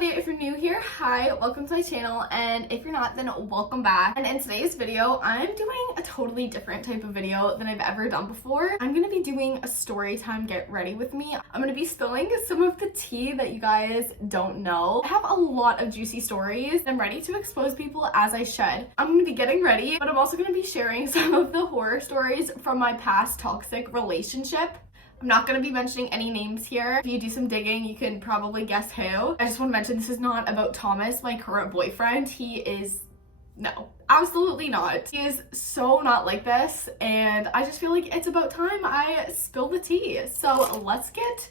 Lydia. If you're new here, hi, welcome to my channel, and if you're not, then welcome back. And in today's video, I'm doing a totally different type of video than I've ever done before. I'm gonna be doing a story time get ready with me. I'm gonna be spilling some of the tea that you guys don't know. I have a lot of juicy stories. I'm ready to expose people as I should. I'm gonna be getting ready, but I'm also gonna be sharing some of the horror stories from my past toxic relationship. I'm not going to be mentioning any names here. If you do some digging, you can probably guess who. I just want to mention this is not about Thomas, my current boyfriend. No, absolutely not. He is so not like this, and I just feel like it's about time I spill the tea. So let's get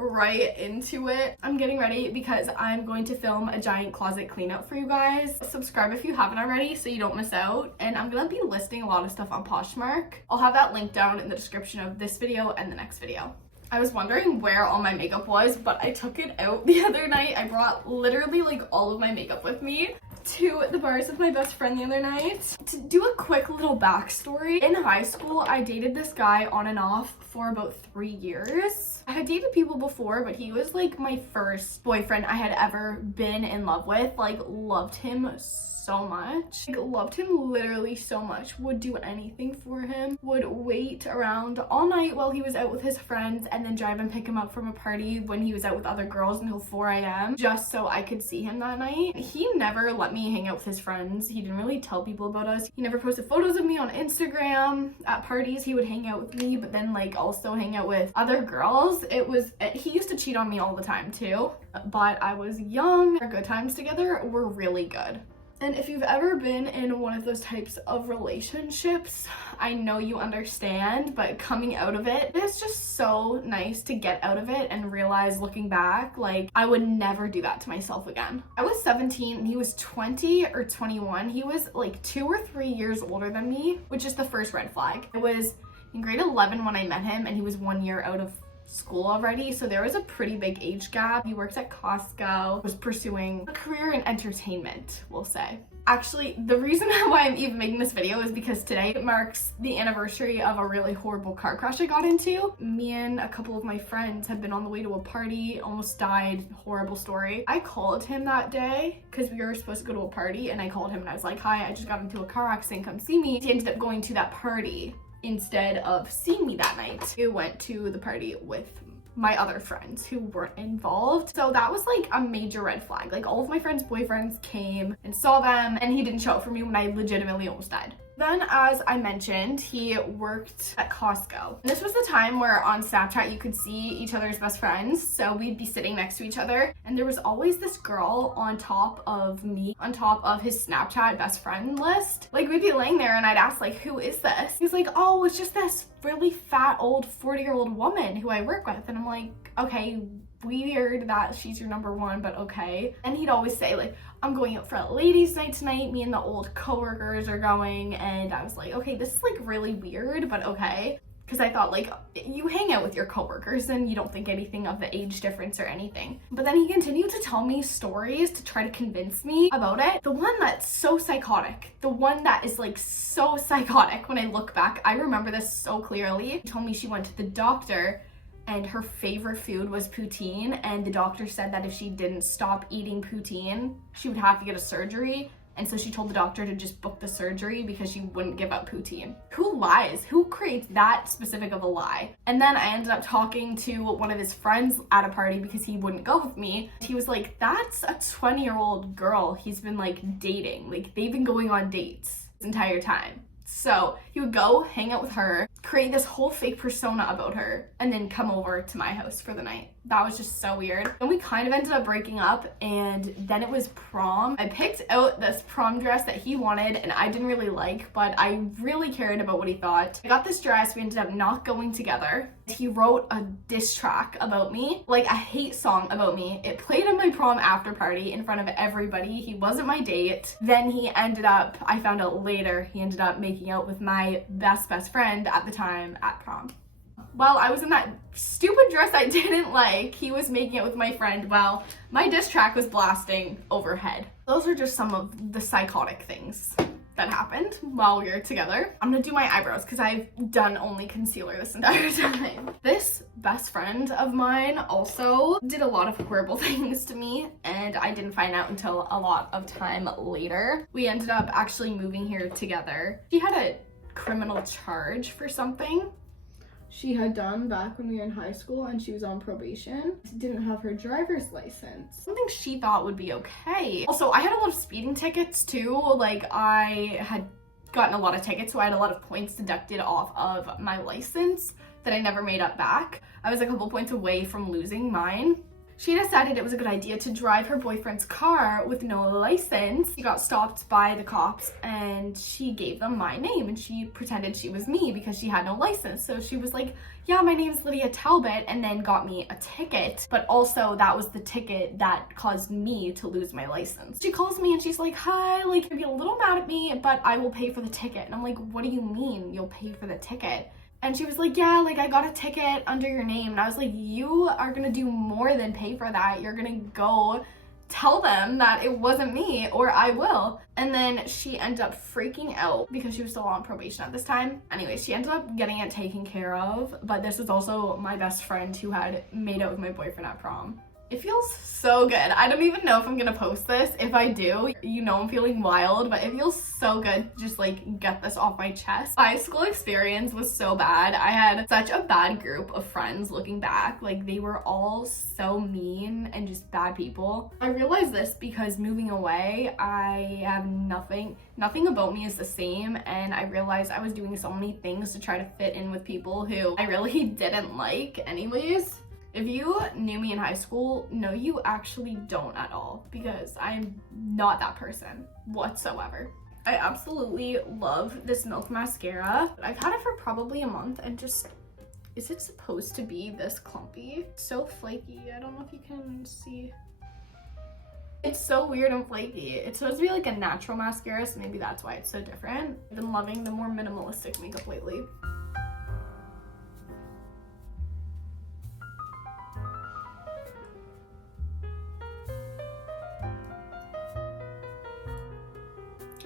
right into it. I'm getting ready because I'm going to film a giant closet cleanup for you guys. Subscribe if you haven't already so you don't miss out, and I'm gonna be listing a lot of stuff on Poshmark. I'll have that link down in the description of this video and the next video. I was wondering where all my makeup was, but I took it out the other night. I brought literally like all of my makeup with me to the bars with my best friend the other night. To do a quick little backstory, in high school I dated this guy on and off for about 3 years. I had dated people before, but he was like my first boyfriend I had ever been in love with. Like, loved him so much. Like, loved him literally so much. Would do anything for him. Would wait around all night while he was out with his friends and then drive and pick him up from a party when he was out with other girls until 4 a.m. just so I could see him that night. He never let me hang out with his friends. He didn't really tell people about us. He never posted photos of me on Instagram. At parties, he would hang out with me, but then like also hang out with other girls. He used to cheat on me all the time too, but I was young. Our good times together were really good. And if you've ever been in one of those types of relationships, I know you understand, but coming out of it, it's just so nice to get out of it and realize, looking back, like, I would never do that to myself again. I was 17 and he was 20 or 21. He was like 2 or 3 years older than me, which is the first red flag. I was in grade 11 when I met him, and he was 1 year out of school already, so there was a pretty big age gap. He works at Costco, was pursuing a career in entertainment, we'll say. Actually, the reason why I'm even making this video is because today marks the anniversary of a really horrible car crash I got into. Me and a couple of my friends had been on the way to a party, almost died, horrible story. I called him that day because we were supposed to go to a party, and I called him and I was like, hi, I just got into a car accident, come see me. He ended up going to that party instead of seeing me that night. We went to the party with my other friends who weren't involved. So that was like a major red flag. Like, all of my friends' boyfriends came and saw them, and he didn't show up for me when I legitimately almost died. Then, as I mentioned, he worked at Costco. And this was the time where on Snapchat you could see each other's best friends. So we'd be sitting next to each other, and there was always this girl on top of me, on top of his Snapchat best friend list. Like, we'd be laying there and I'd ask, like, who is this? He's like, oh, it's just this really fat old 40-year-old woman who I work with. And I'm like, okay, weird that she's your number one, but okay. And he'd always say, like, I'm going out for a ladies' night tonight. Me and the old coworkers are going. And I was like, okay, this is like really weird, but okay. Because I thought, like, you hang out with your coworkers and you don't think anything of the age difference or anything. But then he continued to tell me stories to try to convince me about it. The one that's so psychotic, the one that is like so psychotic when I look back, I remember this so clearly. He told me she went to the doctor and her favorite food was poutine, and the doctor said that if she didn't stop eating poutine, she would have to get a surgery. And so she told the doctor to just book the surgery because she wouldn't give up poutine. Who lies? Who creates that specific of a lie? And then I ended up talking to one of his friends at a party because he wouldn't go with me. He was like, that's a 20-year-old girl he's been like dating. Like, they've been going on dates this entire time. So he would go hang out with her, create this whole fake persona about her, and then come over to my house for the night. That was just so weird. And we kind of ended up breaking up, and then it was prom. I picked out this prom dress that he wanted and I didn't really like, but I really cared about what he thought. I got this dress, we ended up not going together. He wrote a diss track about me, like a hate song about me. It played at my prom after party in front of everybody. He wasn't my date. Then he ended up, I found out later, he ended up making out with my best friend at the time at prom. While I was in that stupid dress I didn't like, he was making it with my friend while my diss track was blasting overhead. Those are just some of the psychotic things that happened while we were together. I'm gonna do my eyebrows because I've done only concealer this entire time. This best friend of mine also did a lot of horrible things to me, and I didn't find out until a lot of time later. We ended up actually moving here together. She had a criminal charge for something she had done back when we were in high school, and she was on probation. She didn't have her driver's license. Something she thought would be okay. Also, I had a lot of speeding tickets too. Like, I had gotten a lot of tickets, so I had a lot of points deducted off of my license that I never made up back. I was a couple points away from losing mine. She decided it was a good idea to drive her boyfriend's car with no license. She got stopped by the cops and she gave them my name, and she pretended she was me because she had no license. So she was like, yeah, my name's Lydia Talbot, and then got me a ticket. But also that was the ticket that caused me to lose my license. She calls me and she's like, hi, like, you're a little mad at me, but I will pay for the ticket. And I'm like, what do you mean you'll pay for the ticket? And she was like, yeah, like, I got a ticket under your name. And I was like, you are gonna do more than pay for that. You're gonna go tell them that it wasn't me, or I will. And then she ended up freaking out because she was still on probation at this time. Anyway, she ended up getting it taken care of, but this was also my best friend who had made out with my boyfriend at prom. It feels so good. I don't even know if I'm gonna post this. If I do, you know I'm feeling wild, but it feels so good to just like get this off my chest. High school experience was so bad. I had such a bad group of friends looking back. Like, they were all so mean and just bad people. I realized this because moving away, I have nothing about me is the same, and I realized I was doing so many things to try to fit in with people who I really didn't like anyways. If you knew me in high school, no, you actually don't at all, because I'm not that person whatsoever. I absolutely love this Milk mascara. I've had it for probably a month, and just, is it supposed to be this clumpy? It's so flaky. I don't know if you can see. It's so weird and flaky. It's supposed to be like a natural mascara, so maybe that's why it's so different. I've been loving the more minimalistic makeup lately.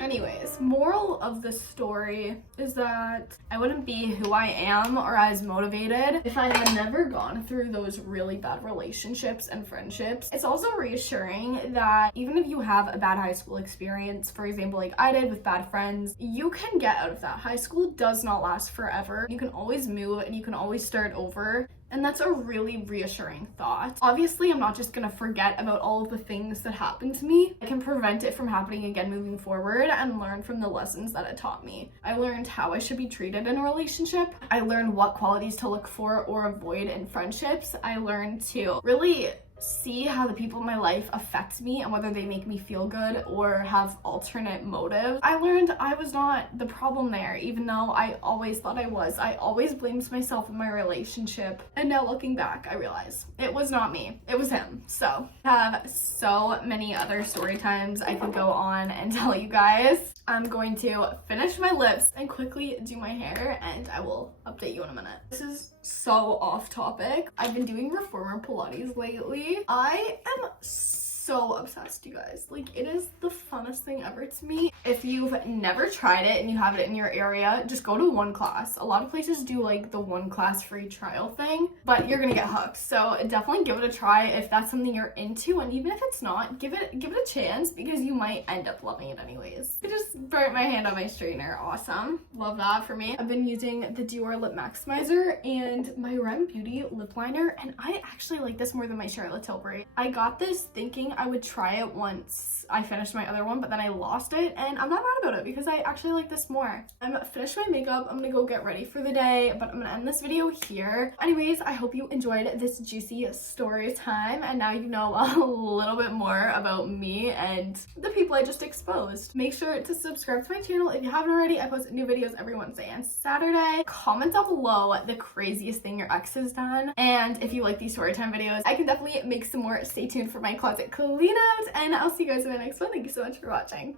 Anyways, moral of the story is that I wouldn't be who I am or as motivated if I had never gone through those really bad relationships and friendships. It's also reassuring that even if you have a bad high school experience, for example, like I did with bad friends, you can get out of that. High school does not last forever. You can always move and you can always start over. And that's a really reassuring thought. Obviously, I'm not just gonna forget about all of the things that happened to me. I can prevent it from happening again moving forward and learn from the lessons that it taught me. I learned how I should be treated in a relationship. I learned what qualities to look for or avoid in friendships. I learned to really see how the people in my life affect me and whether they make me feel good or have alternate motives. I learned I was not the problem there, even though I always thought I was. I always blamed myself in my relationship, and now looking back, I realize it was not me, it was him. So I have so many other story times I could go on and tell you guys. I'm going to finish my lips and quickly do my hair, and I will update you in a minute. This is so off topic. I've been doing reformer Pilates lately. I am so obsessed, you guys. Like, it is the funnest thing ever to me. If you've never tried it and you have it in your area, just go to one class. A lot of places do like the one class free trial thing, but you're gonna get hooked. So definitely give it a try if that's something you're into, and even if it's not, give it a chance, because you might end up loving it anyways. I just burnt my hand on my straightener. Awesome. Love that for me. I've been using the Dior Lip Maximizer and my Rem Beauty lip liner, and I actually like this more than my Charlotte Tilbury. I got this thinking I would try it once I finished my other one, but then I lost it, and I'm not mad about it because I actually like this more. I'm finished my makeup. I'm gonna go get ready for the day, but I'm gonna end this video here. Anyways, I hope you enjoyed this juicy story time, and now you know a little bit more about me and the people I just exposed. Make sure to subscribe to my channel if you haven't already. I post new videos every Wednesday and Saturday. Comment down below the craziest thing your ex has done, and if you like these story time videos, I can definitely make some more. Stay tuned for my closet clean out, and I'll see you guys in the next one. Thank you so much for watching.